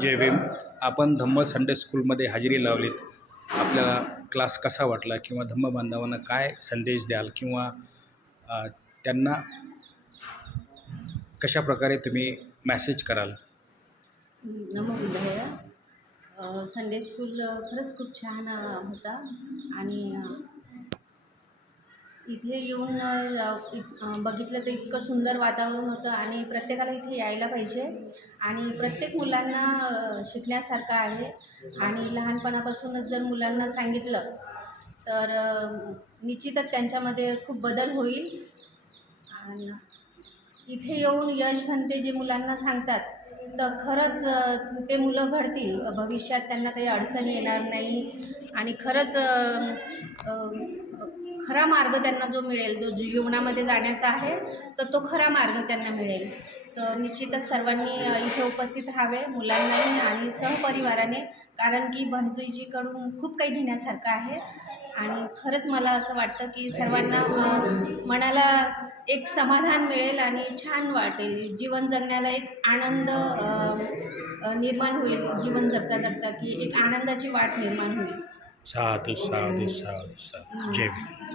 जय भीम. आपण धम्म संडे स्कूलमध्ये हजेरी लावलीत. आपल्याला क्लास कसा वाटला किंवा धम्म बांधवांना काय संदेश द्याल किंवा त्यांना कशाप्रकारे तुम्ही मॅसेज कराल? नमो बुद्धाय. संडे स्कूल खरंच खूप छान होता आणि इथे येऊन बघितलं तर इतकं सुंदर वातावरण होतं आणि प्रत्येकाला इथे यायला पाहिजे आणि प्रत्येक मुलांना शिकण्यासारखं आहे आणि लहानपणापासूनच जर मुलांना सांगितलं तर निश्चितच त्यांच्यामध्ये खूप बदल होईल. आणि इथे येऊन यश म्हणते जे मुलांना सांगतात तर खरंच ते मुलं घडतील. भविष्यात त्यांना काही अडचण येणार नाही आणि खरंच खरा मार्ग त्यांना जो मिळेल, जो जीवनामध्ये जाण्याचा आहे तर तो खरा मार्ग त्यांना मिळेल. तर निश्चितच सर्वांनी इथे उपस्थित राहावे, मुलांनाही आणि सहपरिवाराने, कारण की भंतेजीकडून खूप काही घेण्यासारखं आहे आणि खरंच मला असं वाटतं की सर्वांना मनाला एक समाधान मिळेल आणि छान वाटेल. जीवन जगण्याला एक आनंद निर्माण होईल. जीवन जगता जगता की एक आनंदाची वाट निर्माण होईल. साधू साधू साधू साधू. जय भीम.